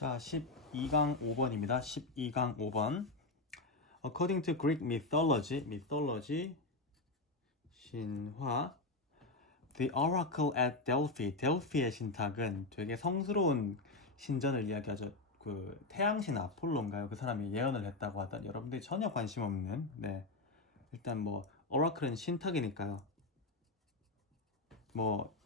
자, 12강 5번입니다. 12강 5번. According to Greek mythology, 신화, the oracle at Delphi, 델피의 신탁은 되게 성스러운 신전을 이야기하죠. 그 태양신 아폴로인가요? 그 사람이 예언을 했다고 하다. 여러분들이 전혀 관심 없는, 네. 일단 뭐 oracle은 신탁이니까요. 뭐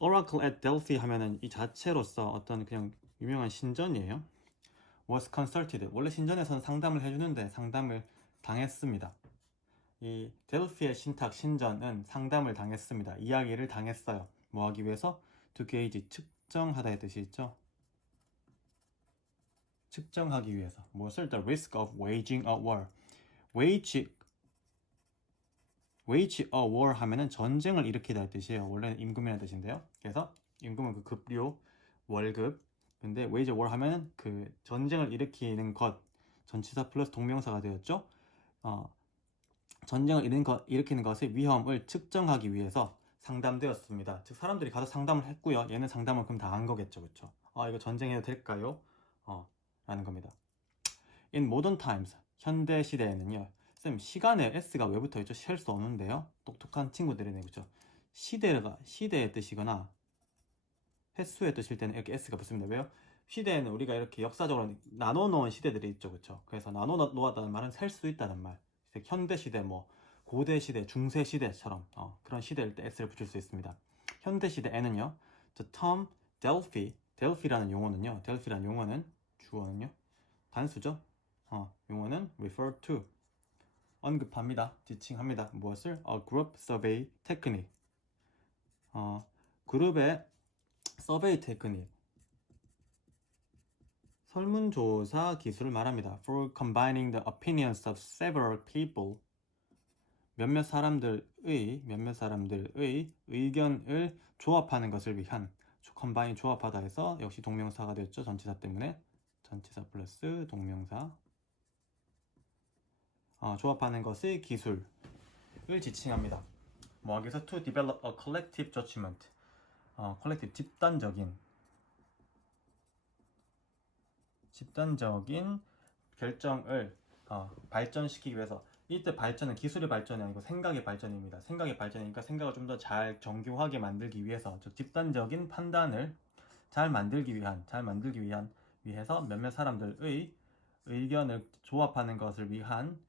oracle at Delphi 하면은 이 자체로서 어떤 그냥 유명한 신전이에요. was consulted. 원래 신전에서는 상담을 해주는데 상담을 당했습니다. 이 델피의 신탁 신전은 상담을 당했습니다. 이야기를 당했어요. 뭐 하기 위해서? to gauge, 측정하다의 뜻이 있죠. 측정하기 위해서. 무엇을? the risk of waging a war. wage a war 하면은 전쟁을 일으키다의 뜻이에요. 원래는 임금이라는 뜻인데요. 그래서 임금은 그 급료, 월급. 근데 wage a war 하면은 그 전쟁을 일으키는 것, 전치사 플러스 동명사가 되었죠. 전쟁을 일으키는 것의 위험을 측정하기 위해서 상담되었습니다. 즉 사람들이 가서 상담을 했고요. 얘는 상담을 그럼 다 한 거겠죠, 그렇죠? 이거 전쟁해도 될까요? 라는 겁니다. In modern times, 현대 시대에는요. 쌤, 시간에 s가 왜 붙어 있죠? 셀 수 없는데요. 똑똑한 친구들이네, 그렇죠? 시대의 뜻이거나 횟수의 뜻일 때는 이렇게 s가 붙습니다. 왜요? 시대에는 우리가 이렇게 역사적으로 나눠 놓은 시대들이 있죠, 그렇죠? 그래서 나눠 놓았다는 말은 셀 수 있다는 말. 현대 시대, 뭐 고대 시대, 중세 시대처럼 그런 시대일 때 s를 붙일 수 있습니다. 현대 시대에는요, the term Delphi라는 용어는요, 델피라는 용어는 주어는요, 단수죠. 용어는 refer to, 언급합니다, 지칭합니다. 무엇을? A group survey technique. 그룹의 survey technique, 설문조사 기술을 말합니다. For combining the opinions of several people. 몇몇 사람들의 의견을 조합하는 것을 위한, combine, 조합하다 해서 역시 동명사가 되었죠. 전치사 때문에. 전치사 플러스 동명사. 조합하는 것의 기술을 지칭합니다. 뭐 하기 위해서 to develop a collective judgment. collective, 집단적인 결정을 발전시키기 위해서. 이때 발전은 기술의 발전이 아니고 생각의 발전입니다. 생각의 발전이니까 생각을 좀 더 잘 정교하게 만들기 위해서, 즉 집단적인 판단을 잘 만들기 위해서 몇몇 사람들의 의견을 조합하는 것을 위한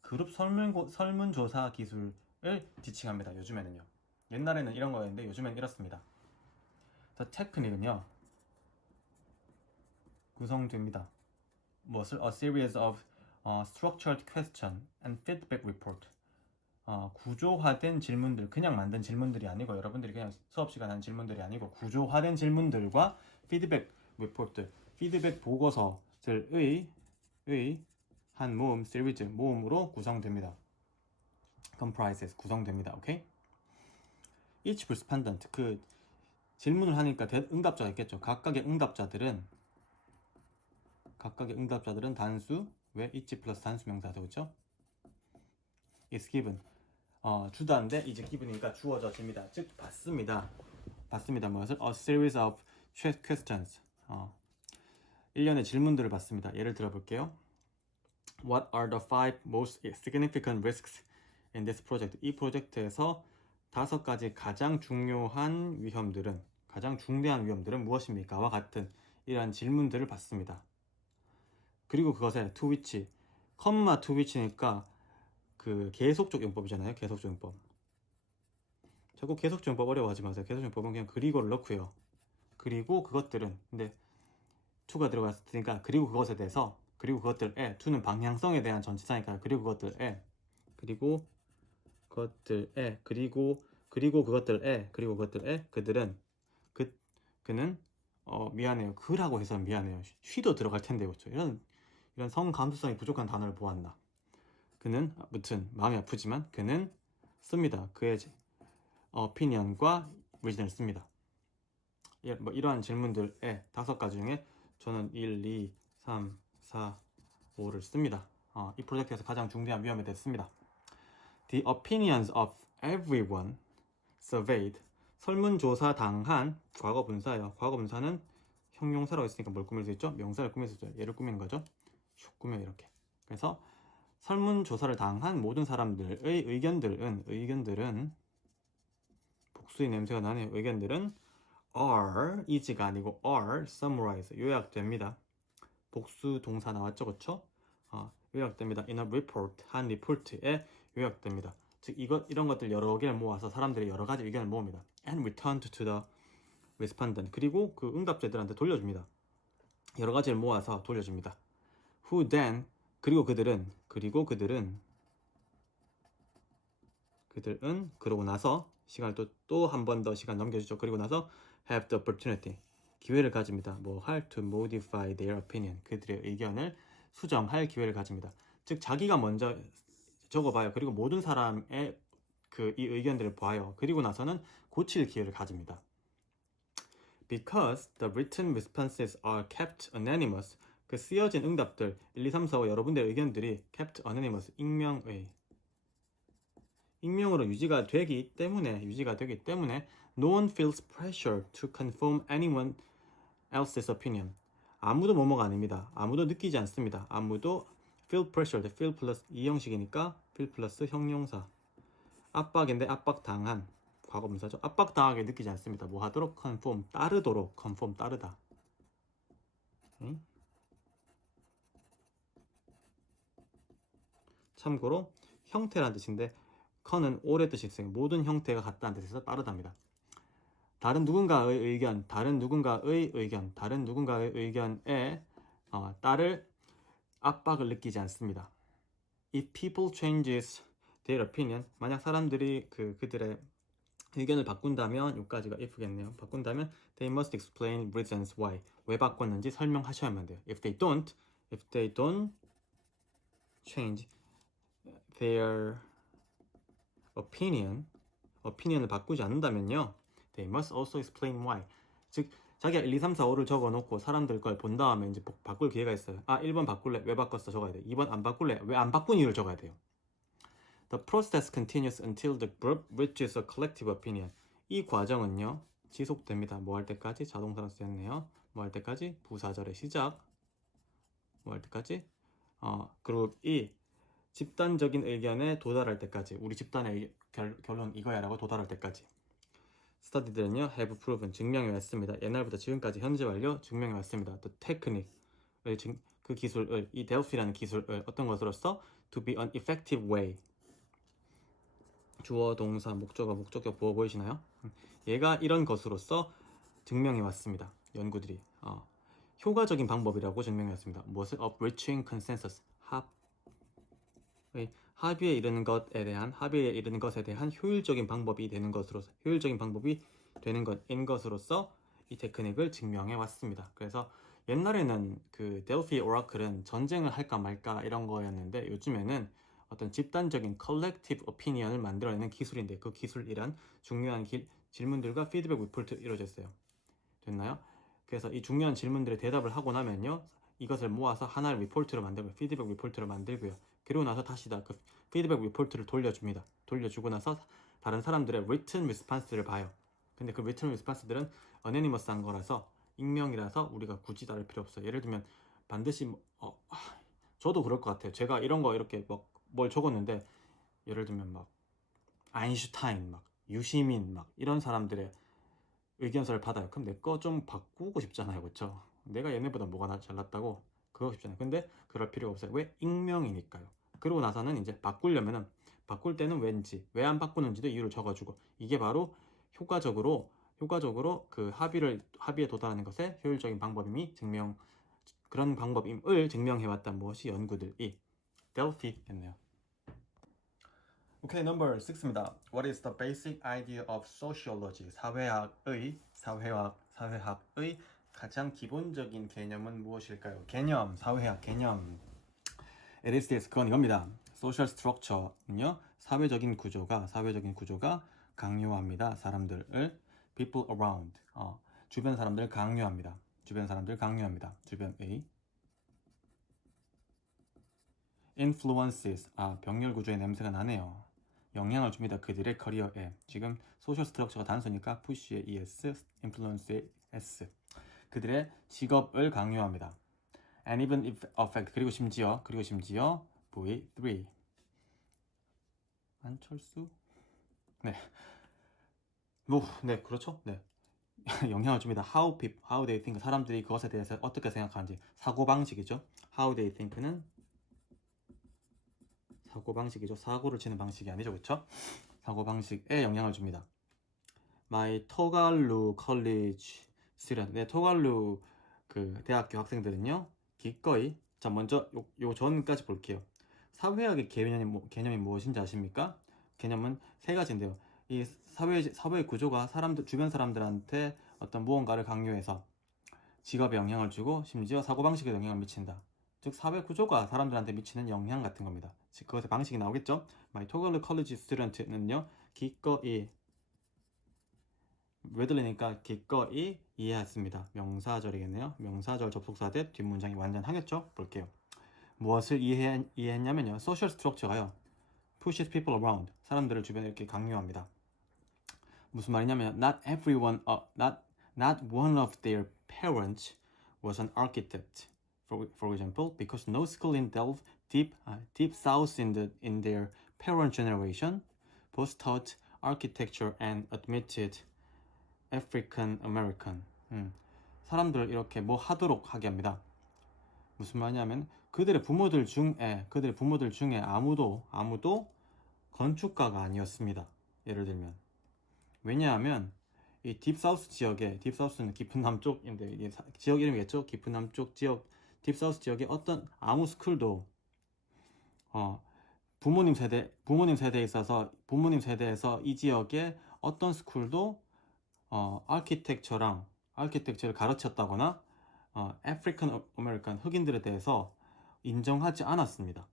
그룹 설문조사 기술을 지칭합니다. 요즘에는요. 옛날에는 이런 거였는데 요즘엔 이렇습니다. The technique는요, 구성됩니다. 무엇을? A series of structured question and feedback report. 구조화된 질문들, 그냥 만든 질문들이 아니고, 여러분들이 그냥 수업 시간에 한 질문들이 아니고 구조화된 질문들과 피드백 리포트, 피드백 보고서들의 한 모음, 시리즈, 모음으로 구성됩니다. comprises, 구성됩니다. 오케이? Each respondent, 그 질문을 하니까 응답자가 있겠죠. 각각의 응답자들은 단수, 왜? each 플러스 단수 명사죠, 그렇죠? is given, 주다인데 is given이니까 주어져집니다. 즉 받습니다. 무엇을? A series of questions. 일련의 질문들을 받습니다. 예를 들어볼게요. What are the 5 most significant risks in this project? 이 프로젝트에서 5가지 가장 중대한 위험들은 무엇입니까? 와 같은 이러한 질문들을 받습니다. 그리고 그것에 to which, 컴마 to which니까 그 계속적 용법이잖아요. 계속적 용법. 자꾸 계속적 용법 어려워하지 마세요. 계속적 용법은 그냥 그리고를 넣고요. 그리고 그것들은, 근데 to가 들어갔으니까 그리고 그것에 대해서, 그리고 그것들에, to는 방향성에 대한 전치사니까 그리고 그것들에 그들은, 그는 미안해요. 그라고 해서 미안해요. 쉬도 들어갈 텐데, 그렇죠? 이런 성감수성이 부족한 단어를 보았나. 그는, 아무튼 마음이 아프지만 그는 씁니다. 그의 opinion과 reason을 씁니다. 뭐 이러한 질문들의 5가지 중에 저는 1, 2, 3, 4, 5를 씁니다. 이 프로젝트에서 가장 중대한 위험에 대해 씁니다. The opinions of everyone surveyed, 설문조사 당한, 과거 분사예요. 과거 분사는 형용사라고 했으니까 뭘 꾸밀 수 있죠? 명사를 꾸밀 수 있죠. 얘를 꾸미는 거죠. 슉 꾸며 이렇게. 그래서 설문조사를 당한 모든 사람들의 의견들은 복수의 냄새가 나네요. 의견들은 are, is가 아니고 are summarize, 요약됩니다. 복수 동사 나왔죠, 그쵸? 요약됩니다. in a report, 한 리포트에 요약됩니다. 즉 이런 것들 여러 개를 모아서 사람들의 여러 가지 의견을 모읍니다. and returned to the respondent, 그리고 그 응답자들한테 돌려줍니다. 여러 가지를 모아서 돌려줍니다. who then, 그리고 그들은 그러고 나서 시간을 또 한 번 더 시간 넘겨주죠. 그리고 나서 have the opportunity, 기회를 가집니다. 뭐 할 to modify their opinion, 그들의 의견을 수정할 기회를 가집니다. 즉 자기가 먼저 적어봐요. 그리고 모든 사람의 이 의견들을 봐요. 그리고 나서는 고칠 기회를 가집니다. Because the written responses are kept anonymous, 그 쓰여진 응답들 1, 2, 3, 4, 5 여러분들의 의견들이 kept anonymous, 익명으로 유지가 되기 때문에 no one feels pressure to confirm anyone else's opinion. 아무도 뭐뭐가 아닙니다. 아무도 느끼지 않습니다. 아무도 feel pressure, feel 플러스 이 형식이니까 feel 플러스 형용사. 압박인데 압박당한 과거분사죠. 압박당하게 느끼지 않습니다. 뭐 하도록? conform, 따르도록. conform, 따르다. 참고로 형태라는 뜻인데 con은 올의 뜻이 있어요. 모든 형태가 같다는 뜻에서 따르답니다. 다른 누군가의 의견에 따를 압박을 느끼지 않습니다. If people changes their opinion, 만약 사람들이 그들의 의견을 바꾼다면, 여기까지가 if겠네요. 바꾼다면 they must explain reasons why, 왜 바꿨는지 설명하셔야만 돼요. If they don't change their opinion을 바꾸지 않는다면요, they must also explain why. 즉 자기가 1, 2, 3, 4, 5를 적어놓고 사람들 걸 본 다음에 이제 바꿀 기회가 있어요. 1번 바꿀래? 왜 바꿨어? 적어야 돼. 2번 안 바꿀래? 왜 안 바꾼 이유를 적어야 돼요. The process continues until the group reaches a collective opinion. 이 과정은요 지속됩니다. 뭐 할 때까지? 자동사로 쓰였네요. 뭐 할 때까지? 부사절의 시작. 뭐 할 때까지? 그룹이 집단적인 의견에 도달할 때까지, 우리 집단의 결론 이거야 라고 도달할 때까지. 스터디들은요 have proven, 증명해 왔습니다. 옛날부터 지금까지 현재 완료 증명해 왔습니다. The technique, 그 기술을, 이 델피라는 기술을 어떤 것으로서 to be an effective way, 주어, 동사, 목적격 보어 보이시나요? 얘가 이런 것으로서 증명해 왔습니다. 연구들이 효과적인 방법이라고 증명해 왔습니다. 무엇을? of reaching consensus, 합의에 이르는 것에 대한 효율적인 방법이 되는 것으로서 이 테크닉을 증명해 왔습니다. 그래서 옛날에는 그 델피 오라클은 전쟁을 할까 말까 이런 거였는데, 요즘에는 어떤 집단적인 collective opinion을 만들어내는 기술인데, 그 기술이란 중요한 질문들과 피드백 리포트 이루어졌어요. 됐나요? 그래서 이 중요한 질문들에 대답을 하고 나면요, 이것을 모아서 하나의 리포트로 만들고요, 피드백 리포트로 만들고요. 그리고 나서 다시 그 피드백 리포트를 돌려줍니다. 돌려주고 나서 다른 사람들의 written response를 봐요. 근데 그 written response들은 anonymous한 거라서, 익명이라서 우리가 굳이 다룰 필요 없어요. 예를 들면 반드시 저도 그럴 것 같아요. 제가 이런 거 이렇게 뭘 적었는데, 예를 들면 아인슈타인, 유시민 이런 사람들의 의견서를 받아요. 그럼 내 거 좀 바꾸고 싶잖아요, 그렇죠? 내가 얘네보다 뭐가 잘났다고 그러고 싶잖아요. 근데 그럴 필요가 없어요. 왜? 익명이니까요. 그러고 나서는 이제 바꿀 때는 왜 안 바꾸는지도 이유를 적어주고, 이게 바로 효과적으로 그 합의에 도달하는 것에 효율적인 그런 방법임을 증명해왔던 무엇이 연구들이 델피였네요. 오케이, 넘버 6입니다. What is the basic idea of sociology? 사회학의 가장 기본적인 개념은 무엇일까요? 사회학 개념. It is 그건 이겁니다. Social structure는요, 사회적인 구조가 강요합니다. 사람들을, people around, 주변 사람들 강요합니다. 주변의 influences, 병렬 구조의 냄새가 나네요. 영향을 줍니다. 그들의 커리어에. 지금 소셜 스트럭처가 단수니까 푸시의 ES, 인플루언스의 S. 그들의 직업을 강요합니다. And even if affect 그리고 심지어 V3 안철수 네. 네, 그렇죠. 네. 영향을 줍니다. How they think 사람들이 그것에 대해서 어떻게 생각하는지 사고 방식이죠. How they think는 사고 방식이죠. 사고를 치는 방식이 아니죠, 그렇죠? 사고 방식에 영향을 줍니다. My 토갈루 컬리지 student, 네, 토갈루 그 대학교 학생들은요, 기꺼이 자 먼저 요 전까지 볼게요. 사회학의 개념이 무엇인지 아십니까? 개념은 세 가지인데요. 이 사회 구조가 주변 사람들한테 어떤 무언가를 강요해서 직업에 영향을 주고 심지어 사고방식에 영향을 미친다. 즉 사회 구조가 사람들한테 미치는 영향 같은 겁니다. 즉 그것의 방식이 나오겠죠. My Togal College Student는요, 기꺼이 왜 들리니까 기꺼이 이해했습니다. 명사절이겠네요. 명사절 접속사 대 뒷문장이 완전 하겠죠. 볼게요. 무엇을 이해했냐면요, Social Structure가요, pushes people around, 사람들을 주변에 이렇게 강요합니다. 무슨 말이냐면 not one of their parents was an architect, for example, because no school in deep south in their parent generation both taught architecture and admitted African American. 사람들을 이렇게 뭐 하도록 하게 합니다. 무슨 말이냐면 그들의 부모들 중에 아무도 건축가가 아니었습니다. 예를 들면 왜냐하면 이 딥사우스 지역에, 딥사우스는 깊은 남쪽인데 이게 지역 이름이겠죠. 깊은 남쪽 지역 딥사우스 지역에 어떤 아무 스쿨도 부모님 세대에 있어서 부모님 세대에서 이 지역에 어떤 스쿨도 아키텍처를 가르쳤다거나 아프리칸 아메리칸 흑인들에 대해서 인정하지 않았습니다.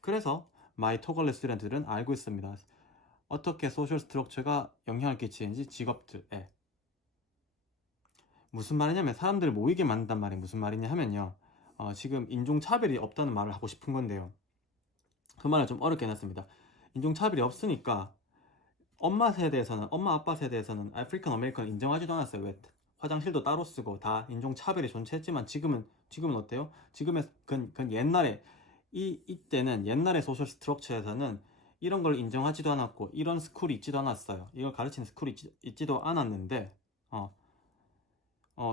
그래서 마이 토글레 스튜던트들은 알고 있습니다. 어떻게 소셜 스트럭처가 영향을 끼치는지 직업들에. 무슨 말이냐면 사람들을 모이게 만든단 말이 무슨 말이냐 하면요, 지금 인종차별이 없다는 말을 하고 싶은 건데요, 그 말을 좀 어렵게 해놨습니다. 인종차별이 없으니까 엄마 아빠 세대에서는 아프리칸 아메리칸 인정하지도 않았어요. 왜? 화장실도 따로 쓰고 다 인종차별이 존재했지만 지금은 어때요? 지금의 그건 옛날에 이때는 옛날의 소셜 스트럭처에서는 이런 걸 인정하지도 않았고 이런 스쿨이 있지도 않았어요. 이걸 가르치는 스쿨이 있지도 않았는데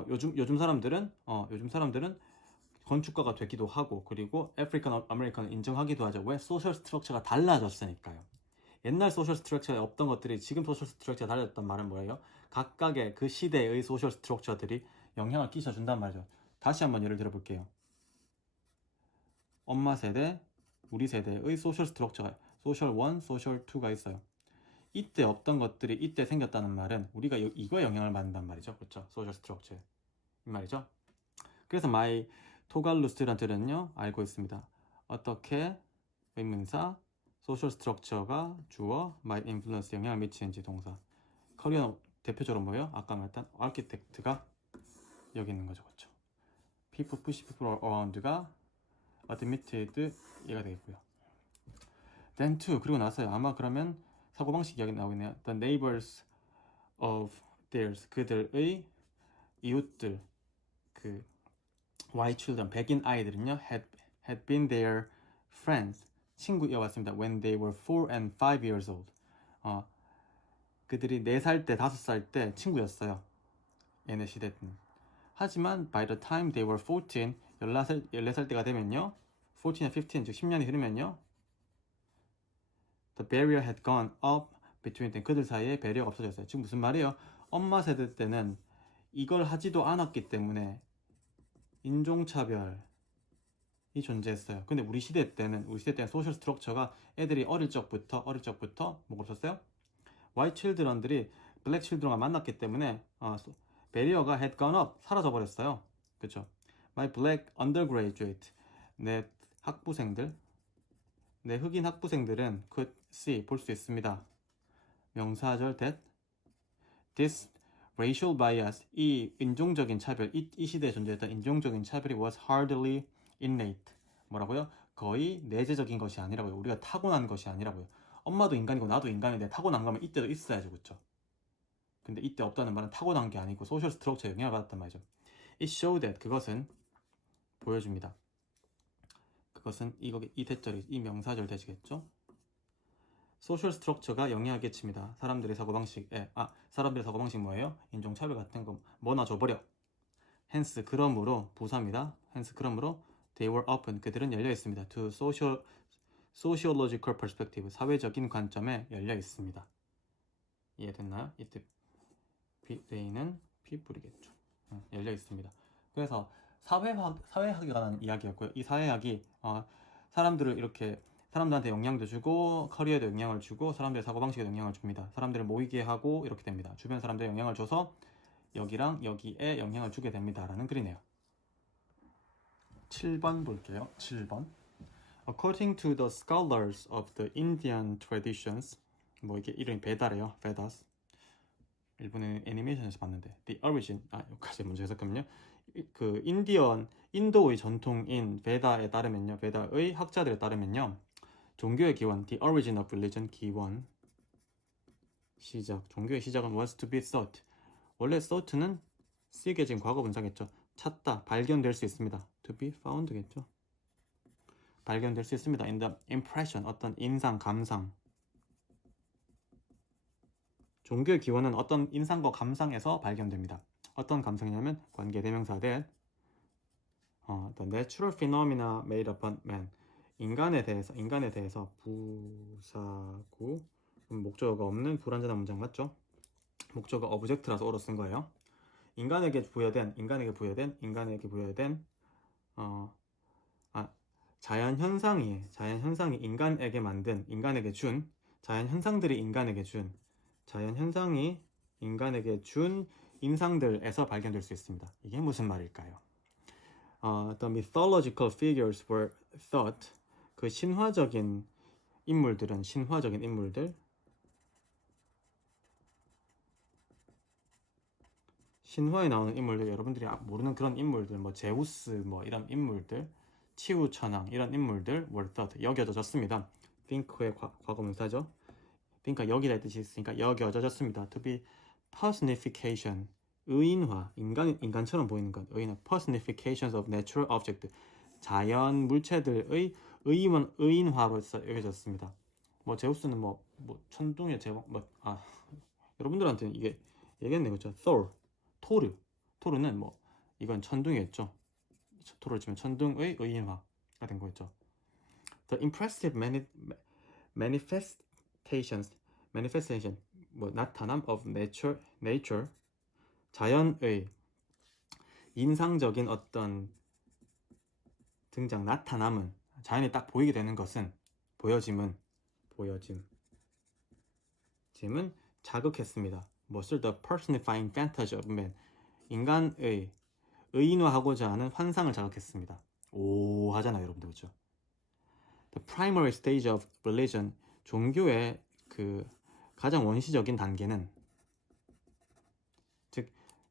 요즘 사람들은 건축가가 되기도 하고 그리고 아프리칸 아메리칸을 인정하기도 하죠. 왜? 소셜 스트럭처가 달라졌으니까요. 옛날 소셜 스트럭처에 없던 것들이 지금 소셜 스트럭처가 달라졌단 말은 뭐예요? 각각의 그 시대의 소셜 스트럭처들이 영향을 끼쳐준단 말이죠. 다시 한번 예를 들어볼게요. 엄마 세대, 우리 세대의 소셜 스트럭처가 소셜 1, 소셜 2가 있어요. 이때 없던 것들이 이때 생겼다는 말은 우리가 이거에 영향을 받는단 말이죠. 그렇죠? 소셜 스트럭처 이 말이죠. 그래서 마이 토갈루 스튜던트는요, 알고 있습니다. 어떻게 의문사 소셜 스트럭처가 주어 마이 인플루언스 영향을 미치는지 동사. 커리어 대표적으로 뭐예요? 아까 말했던 아키텍트가 여기 있는 거죠. 그렇죠? people push people around가 admitted 얘가 되겠고요. then to 그리고 나서요. 아마 그러면 사고방식 이야기 나오겠네요. the neighbors of theirs 그들의 이웃들 그 white children 백인 아이들은요 had been their friends 친구이어왔습니다. when they were 4 and 5 years old 그들이 4살 때 5살 때 친구였어요. 얘네 시대 때는. 하지만 by the time they were 14 14살 때가 되면요 14 and 15 즉 10년이 흐르면요 the barrier had gone up between them 그들 사이에 배리어가 없어졌어요. 지금 무슨 말이에요? 엄마 세대 때는 이걸 하지도 않았기 때문에 인종차별이 존재했어요. 근데 우리 시대 때는 소셜 스트럭처가 애들이 어릴 적부터 뭐가 없었어요? white children들이 black children과 만났기 때문에 배리어가 had gone up 사라져 버렸어요. 그렇죠? my black undergraduate 내 흑인 학부생들은 could see 볼 수 있습니다. 명사절 that this racial bias 이 인종적인 차별 이 시대에 존재했던 인종적인 차별이 was hardly innate 뭐라고요? 거의 내재적인 것이 아니라고요. 우리가 타고난 것이 아니라고요. 엄마도 인간이고 나도 인간인데 타고난 거면 이때도 있어야죠. 그렇죠? 근데 이때 없다는 말은 타고난 게 아니고 소셜 스트럭처에 영향을 받았단 말이죠. It showed that 그것은 보여줍니다. 그것은 이 대절이 이 명사절 되시겠죠? 소셜 스트럭처가 영향을 끼칩니다. 사람들의 사고방식 뭐예요? 인종차별 같은 거 뭐나 줘버려. hence 그러므로 부사입니다. hence 그러므로 they were open 그들은 열려 있습니다. to sociological perspective 사회적인 관점에 열려 있습니다. 이해됐나요? 이때 they는 people이겠죠. 열려 있습니다. 그래서 사회학에 관한 이야기였고요. 이 사회학이 사람들을 이렇게 사람들한테 영향도 주고 커리어에도 영향을 주고 사람들의 사고방식에도 영향을 줍니다. 사람들을 모이게 하고 이렇게 됩니다. 주변 사람들에 영향을 줘서 여기랑 여기에 영향을 주게 됩니다. 라는 글이네요. 7번 볼게요. 7번. According to the scholars of the Indian traditions 뭐 이게 이름이 베다래요. 베다스. 일본의 애니메이션에서 봤는데 The origin 여기까지 먼저 해석하면요. 그 인도의 전통인 베다에 따르면요. 베다의 학자들에 따르면요. 종교의 기원, the origin of religion, 기원, 시작. 종교의 시작은 was to be sought. 원래 sought는 seek의 지금 과거 분사겠죠. 찾다, 발견될 수 있습니다. to be found겠죠. 발견될 수 있습니다. in the impression, 어떤 인상, 감상. 종교의 기원은 어떤 인상과 감상에서 발견됩니다. 어떤 감상이냐면 관계대명사 that the natural phenomena made upon man. 인간에 대해서 부사구 목적어가 없는 불완전한 문장 맞죠? 목적어 object라서 오로 쓴 거예요. 인간에게 부여된 자연 현상이 자연 현상들이 인간에게 준 인상들에서 발견될 수 있습니다. 이게 무슨 말일까요? The mythological figures were thought 그 신화적인 인물들 신화에 나오는 인물들 여러분들이 모르는 그런 인물들 뭐 제우스 뭐 이런 인물들 치우천왕 이런 인물들 were thought 여겨졌습니다. think의 과거문사죠. think가 여기다 뜻이 있으니까 여겨졌습니다. to be personification 의인화 인간처럼 보이는 것 의인화 personifications of natural object 자연 물체들의 의인화로서 여겨졌습니다. 뭐 제우스는 뭐 천둥의 제목 여러분들한테는 이게 얘기했네 그렇죠? 토르는 뭐 이건 천둥이었죠. 토르를 치면 천둥의 의인화가 된 거였죠. The impressive manifestation 뭐 나타남 of nature 자연의 인상적인 어떤 등장 나타남은 자연이 딱 보이게 되는 것은 보여짐은 자극했습니다. 무엇을 the personifying fantasy of man 인간의 의인화하고자 하는 환상을 자극했습니다. 오 하잖아요 여러분들 그렇죠? The primary stage of religion 종교의 그 가장 원시적인 단계는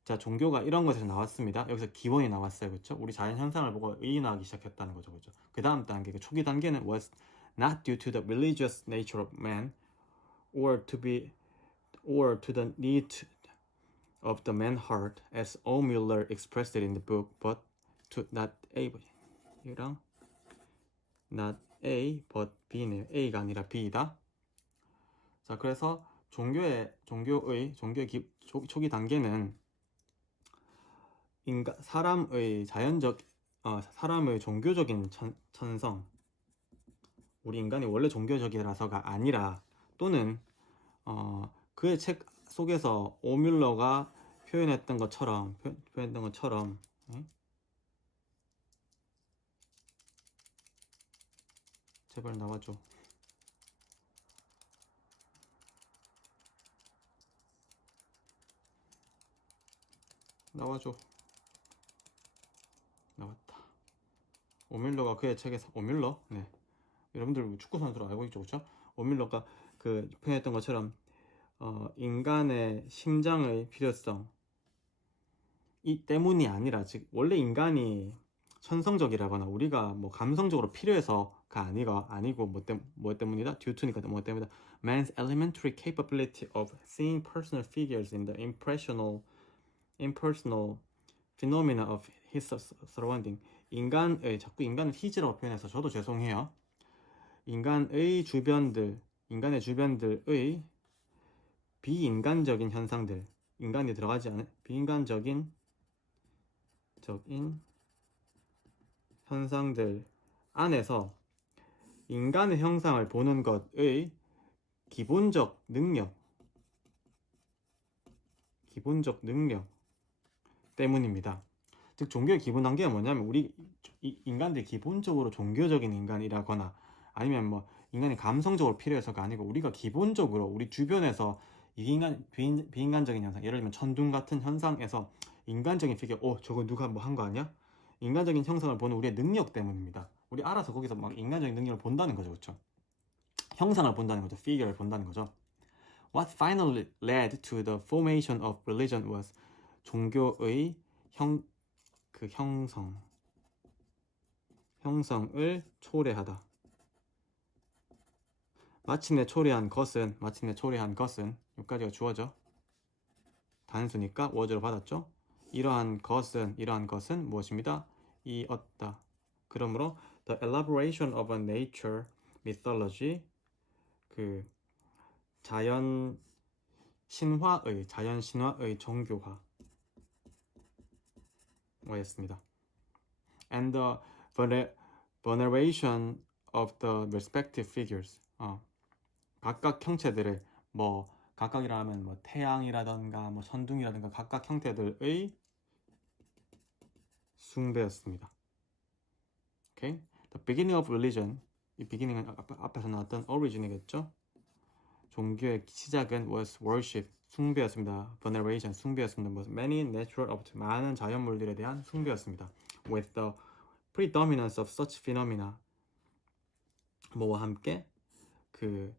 자 종교가 이런 것에서 나왔습니다. 여기서 기원이 나왔어요. 그렇죠? 우리 자연 현상을 보고 의인화하기 시작했다는 거죠. 그렇죠? 그 다음 단계, 그 초기 단계는 was not due to the religious nature of man or to the need of the man heart as O. Mueller expressed it in the book but to not A but B네요. A가 아니라 B다. 자 그래서 종교의 초기 단계는 사람의 종교적인 천성 우리 인간이 원래 종교적이라서가 아니라 또는 그의 책 속에서 오뮬러가 표현했던 것처럼 제발 나와줘. 나왔다. 오밀러가 그의 책에서 네 여러분들 축구 선수로 알고 있죠, 그렇죠? 오밀러가 그 표현했던 것처럼 인간의 심장의 필요성 이 때문이 아니라 즉 원래 인간이 천성적이라거나 우리가 뭐 감성적으로 필요해서가 아니고 뭐 때문이다? due to니까 뭐 때문이다? Man's elementary capability of seeing personal figures in the impersonal phenomena of his surrounding. 인간의, 자꾸 인간을 his라고 표현해서 저도 죄송해요. 인간의 주변들의 비인간적인 현상들, 인간이 들어가지 않은 비인간적인 현상들 안에서 인간의 형상을 보는 것의 기본적 능력 때문입니다. 즉 종교의 기본 단계가 뭐냐면 우리 인간들이 기본적으로 종교적인 인간이라거나 아니면 뭐 인간이 감성적으로 필요해서가 아니고 우리가 기본적으로 우리 주변에서 비인간적인 현상, 예를 들면 천둥 같은 현상에서 인간적인 피겨, 저거 누가 뭐 한 거 아니야? 인간적인 형상을 보는 우리의 능력 때문입니다. 우리 알아서 거기서 막 인간적인 능력을 본다는 거죠, 그렇죠? 형상을 본다는 거죠, figure를 본다는 거죠. What finally led to the formation of religion was 종교의 형성을 초래하다. 마침내 초래한 것은 여기까지가 주어져. 단수니까 was로 받았죠. 이러한 것은 무엇입니다? 이었다. 그러므로 the elaboration of a nature mythology, 그 자연 신화의 정교화였습니다. And the veneration of the respective figures. 각각 형체들의 각각이라 하면 태양이라던가 천둥이라던가 각각 형태들의 숭배였습니다. Okay? The beginning of religion. 이 beginning은 앞에서 나왔던 origin이겠죠? 종교의 시작은 was worship, 숭배였습니다. veneration, 숭배였습니다. many natural objects, 많은 자연물들에 대한 숭배였습니다. with the predominance of such phenomena, 뭐와 함께? 그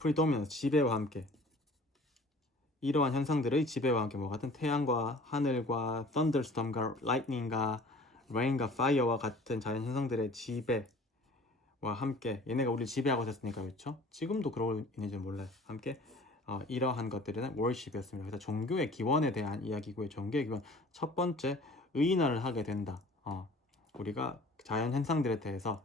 predominance, 지배와 함께, 이러한 현상들의 지배와 함께 같은 태양과 하늘과 thunderstorm과 lightning과 rain과 fire와 같은 자연 현상들의 지배와 함께, 얘네가 우리를 지배하고 있었으니까, 그렇죠? 지금도 그러고 있는지 몰라요. 함께 이러한 것들은 worship이었습니다. 그래서 종교의 기원에 대한 이야기고요. 종교의 기원 첫 번째, 의인화를 하게 된다. 우리가 자연 현상들에 대해서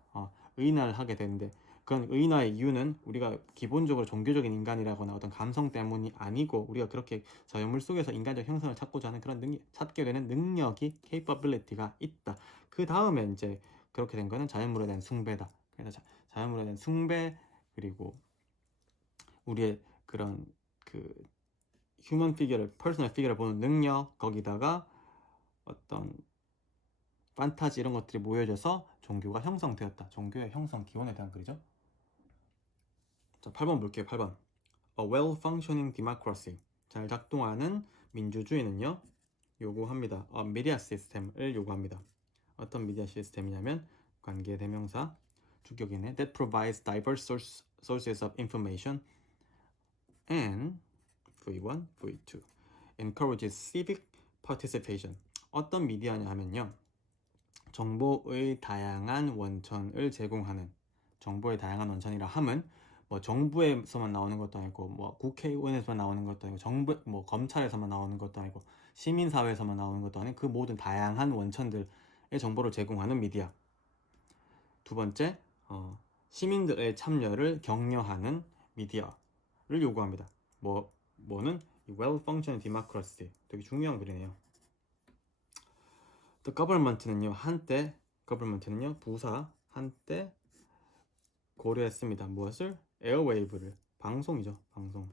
의인화를 하게 되는데, 그건 의인화의 이유는 우리가 기본적으로 종교적인 인간이라거나 어떤 감성 때문이 아니고 우리가 그렇게 자연물 속에서 인간적 형성을 찾고자 하는 그런 찾게 되는 능력이 capability가 있다. 그 다음에 이제 그렇게 된 거는 자연물에 대한 숭배다. 그래서 자연물에 대한 숭배, 그리고 우리의 그런 그 휴먼 피규어를, 퍼스널 피규어를 보는 능력, 거기다가 어떤 판타지 이런 것들이 모여져서 종교가 형성되었다. 종교의 형성 기원에 대한 글이죠. 자, 8번 볼게요. 8번. A well-functioning democracy. 잘 작동하는 민주주의는요, 요구합니다. 미디어 시스템을 요구합니다. 어떤 미디어 시스템이냐면 관계 대명사, 주격이네. That provides diverse sources of information and V1, V2 encourages civic participation. 어떤 미디어냐 하면요, 정보의 다양한 원천을 제공하는, 정보의 다양한 원천이라 함은 정부에서만 나오는 것도 아니고 국회의원에서만 나오는 것도 아니고 정부 검찰에서만 나오는 것도 아니고 시민사회에서만 나오는 것도 아니고 그 모든 다양한 원천들의 정보를 제공하는 미디어. 두 번째, 시민들의 참여를 격려하는 미디어를 요구합니다. 뭐는 well-functioning democracy. 되게 중요한 글이네요. The government는요, 부사 한때 고려했습니다. 무엇을? 에어웨이브를, 방송이죠, 방송을.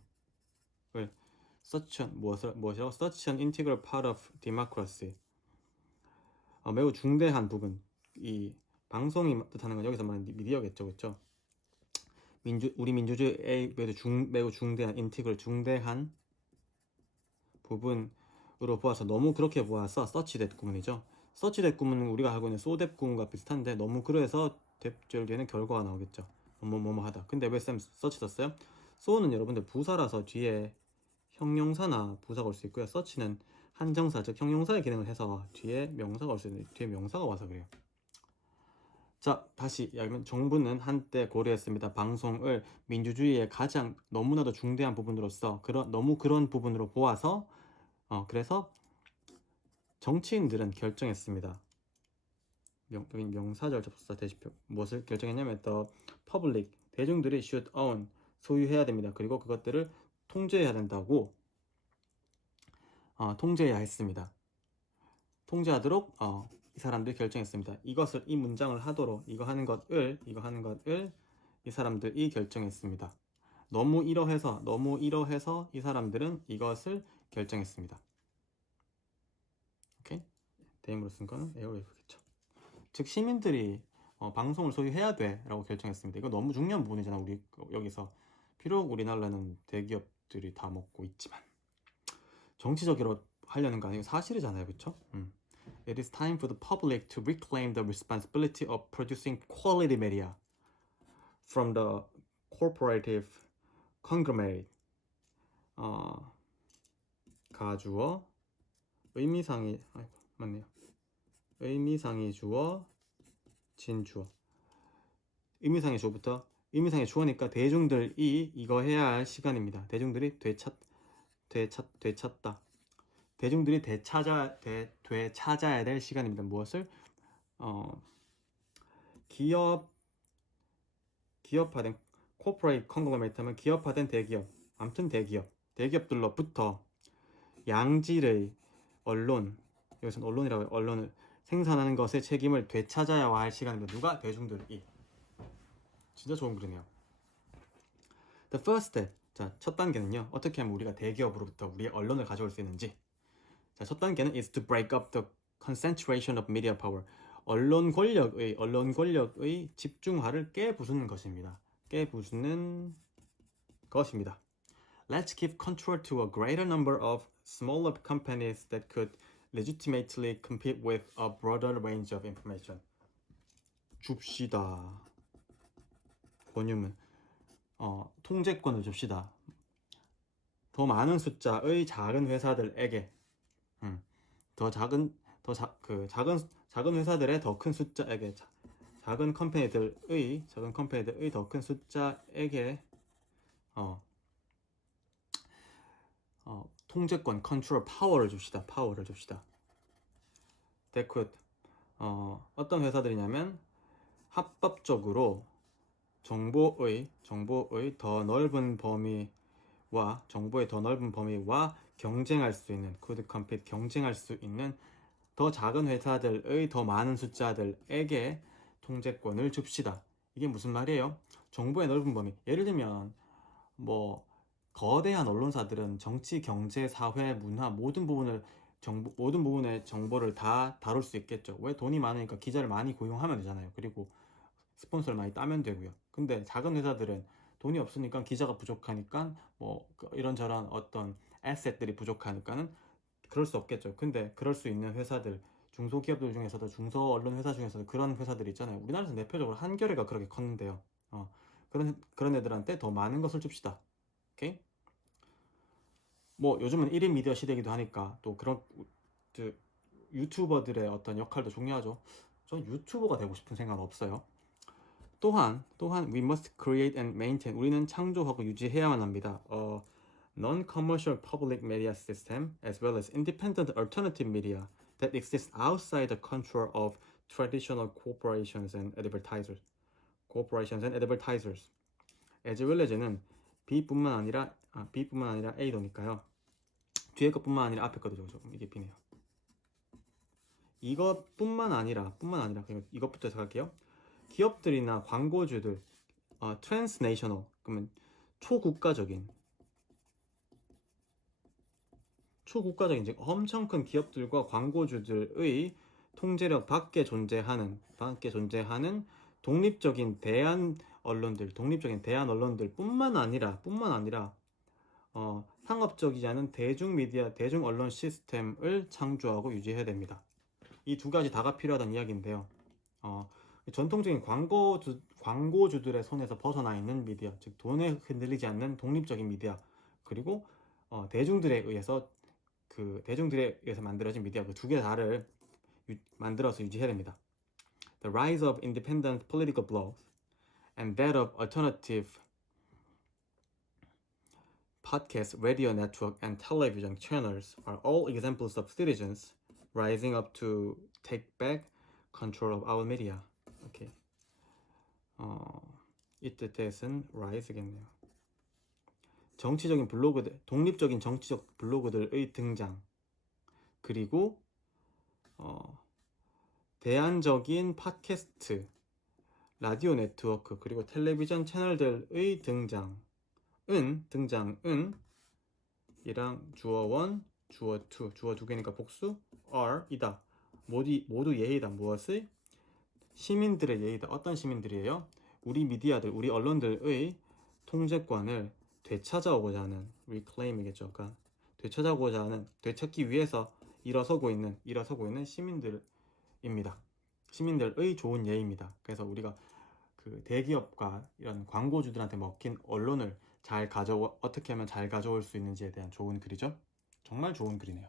무엇이라고? Such an integral part of democracy. 매우 중대한 부분. 이 방송이 뜻하는 건 여기서 말하는 미디어겠죠, 그렇죠? 우리 민주주의의 매우 중대한, 인티그럴, 중대한 부분으로 보아서, 너무 그렇게 보아서 such that 구문이죠. such that 구문은 우리가 알고 있는 so that 구문과 비슷한데, 너무 그래서 대절되는 결과가 나오겠죠. 뭐뭐 하다. 근데 왜 쌤 such 썼어요? so는 여러분들 부사라서 뒤에 형용사나 부사가 올 수 있고요. such는 한정사, 즉 형용사의 기능을 해서 뒤에 명사가 올 수 있는데, 뒤에 명사가 와서 그래요. 자, 다시 이야기하면 정부는 한때 고려했습니다. 방송을 민주주의의 가장 너무나도 중대한 부분으로서, 너무 그런 부분으로 보아서, 그래서 정치인들은 결정했습니다. 여기 명사절 접속사 대시표 무엇을 결정했냐면 the public 대중들이 should own 소유해야 됩니다. 그리고 그것들을 통제해야 된다고 통제해야 했습니다. 통제하도록 이 사람들이 결정했습니다. 이것을 이 문장을 하도록 이거 하는 것을 이 사람들이 결정했습니다. 너무 이러해서 이 사람들은 이것을 결정했습니다. 오케이? 대임으로 쓴 거는 에어웨이브겠죠. 즉 시민들이 방송을 소유해야 돼라고 결정했습니다. 이거 너무 중요한 부분이잖아. 우리 여기서 비록 우리나라는 대기업들이 다 먹고 있지만 정치적으로 하려는 거 아니고 사실이잖아요, 그렇죠? It is time for the public to reclaim the responsibility of producing quality media from the corporative conglomerate. 가주어 의미상이 맞네요. 의미상의 주어 진주어. 의미상의 주어부터 의미상의 주어니까 대중들이 이거 해야 할 시간입니다. 대중들이 되찾다. 대중들이 되찾아야 될 시간입니다. 무엇을? 기업화된 corporate conglomerate 하면 기업화된 대기업. 아무튼 대기업들로부터 양질의 언론, 여기서는 언론이라고 해요. 언론을 생산하는 것의 책임을 되찾아야 할 시간입니다. 누가? 대중들이. 진짜 좋은 글이네요. The first step. 자, 첫 단계는요. 어떻게 하면 우리가 대기업으로부터 우리의 언론을 가져올 수 있는지. 자, 첫 단계는 is to break up the concentration of media power. 언론 권력의 집중화를 깨부수는 것입니다. 깨부수는 것입니다. Let's give control to a greater number of smaller companies that could legitimately compete with a broader range of information. 줍시다. 권유문. 통제권을 줍시다. 더 많은 숫자의 작은 회사들에게 작은 회사들의 더 큰 숫자에게 작은 컴퍼니들의 더 큰 숫자에게 통제권, 컨트롤, 파워를 줍시다. That could 어떤 회사들이냐면 합법적으로 정보의 더 넓은 범위와 경쟁할 수 있는 could compete 경쟁할 수 있는 더 작은 회사들의 더 많은 숫자들에게 통제권을 줍시다. 이게 무슨 말이에요? 정보의 넓은 범위. 예를 들면 뭐 거대한 언론사들은 정치, 경제, 사회, 문화 모든 부분의 정보를 다 다룰 수 있겠죠. 왜? 돈이 많으니까 기자를 많이 고용하면 되잖아요. 그리고 스폰서를 많이 따면 되고요. 근데 작은 회사들은 돈이 없으니까 기자가 부족하니까 뭐 이런저런 어떤 에셋들이 부족하니까는 그럴 수 없겠죠. 근데 그럴 수 있는 회사들, 중소기업들 중에서도 중소 언론 회사 중에서도 그런 회사들이 있잖아요. 우리나라에서 대표적으로 한겨레가 그렇게 컸는데요. 그런 애들한테 더 많은 것을 줍시다. 오케이? 뭐 요즘은 1인 미디어 시대이기도 하니까 또 그런 유튜버들의 어떤 역할도 중요하죠. 전 유튜버가 되고 싶은 생각은 없어요. 또한 we must create and maintain 우리는 창조하고 유지해야만 합니다. Non-commercial public media system as well as independent alternative media that exists outside the control of traditional corporations and advertisers. as well as는 B뿐만 아니라 A도니까요. 뒤에 것뿐만 아니라 앞에 것도 좀 이게 B네요. 이것뿐만 아니라 그리고 이것부터 시작할게요. 기업들이나 광고주들 transnational 그러면 초국가적인 즉 엄청 큰 기업들과 광고주들의 통제력 밖에 존재하는 독립적인 대한 언론들뿐만 아니라 상업적이지 않은 대중 언론 시스템을 창조하고 유지해야 됩니다. 이 두 가지 다가 필요하다는 이야기인데요. 전통적인 광고주들의 손에서 벗어나 있는 미디어, 즉 돈에 흔들리지 않는 독립적인 미디어, 그리고 대중들에 의해서 만들어진 미디어 그 두 개 다를 만들어서 유지해야 됩니다. The rise of independent political blogs and that of alternative podcast, radio network, and television channels are all examples of citizens rising up to take back control of our media. 오케이. 이 뜻은 rise겠네요. 정치적인 블로그들, 독립적인 정치적 블로그들의 등장. 그리고 대안적인 팟캐스트, 라디오 네트워크, 그리고 텔레비전 채널들의 등장은 이랑 주어 1, 주어 2, 주어 두 개니까 복수 are 이다. 모두 예의다. 무엇의? 시민들의 예의다. 어떤 시민들이에요? 우리 미디어들, 우리 언론들의 통제권을 되찾아오고자 하는 reclaim이겠죠. 그러니까 되찾아오고자 하는, 되찾기 위해서 일어서고 있는 시민들입니다. 시민들의 좋은 예입니다. 그래서 우리가 그 대기업과 이런 광고주들한테 먹힌 언론을 어떻게 하면 잘 가져올 수 있는지에 대한 좋은 글이죠. 정말 좋은 글이네요.